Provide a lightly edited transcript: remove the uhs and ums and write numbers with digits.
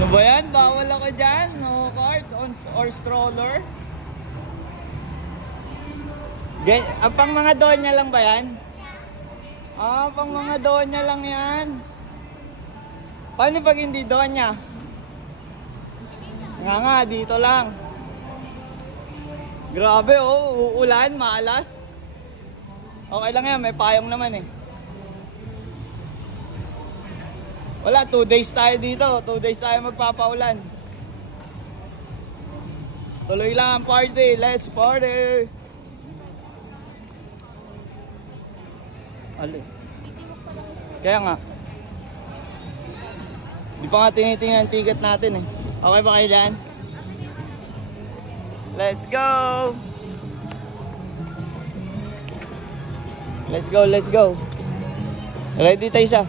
Ano ba yan? Bawal ako dyan. No carts or stroller. Pang mga donya lang ba yan? Pang mga donya lang yan. Paano pag hindi donya? Nga, dito lang. Grabe oh, uulan, maalas. Okay lang yan, may payong naman eh. Wala, 2 days tayo dito. 2 days tayo magpapaulan. Tuloy lang ang party. Let's party! Ali. Kaya nga. Di pa nga tinitingnan ang ticket natin eh. Okay ba kayo dyan? Let's go! Let's go, let's go. Ready tayo siya.